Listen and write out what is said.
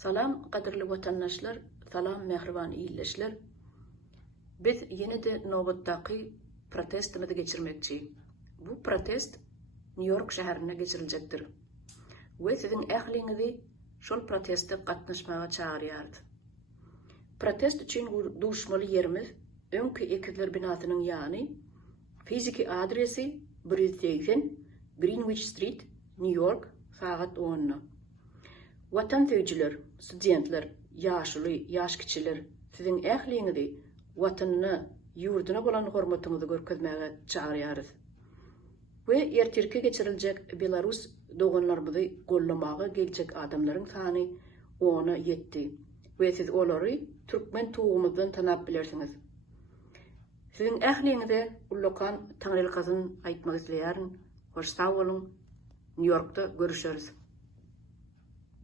Salam kadirli vatandaşlar, salam mehriban iyilleşler. Biz yine de Novottaki protestimizi geçirmekçi. Bu protest New York şehrine geçirilecektir. Ve sizin ehlinizi şol proteste katnaşmağa çağırıyardı. Protest için duşmalı yerimiz önkü ekizler binasının yani fiziki adresi 180 Greenwich Street, New York, saat 10'na. Vatan seviciler, studentler, yaşlı, yaş kiçiler, sizin ehlinizi vatanına, yurduna bolan hormatınızı görkezmeye çağırıyarız. Ve ertirke geçirilecek Belarus doğanlarımızı gollamağa gelecek adamların sani 10'a yetti. Ve siz onları Türkmen tuğumuzdan tanap bilirsiniz. Sizin ehlinize Ullokan Tanrıl Kazın aytmak izleyerin. Hoş sağ olun. New York'ta görüşürüz.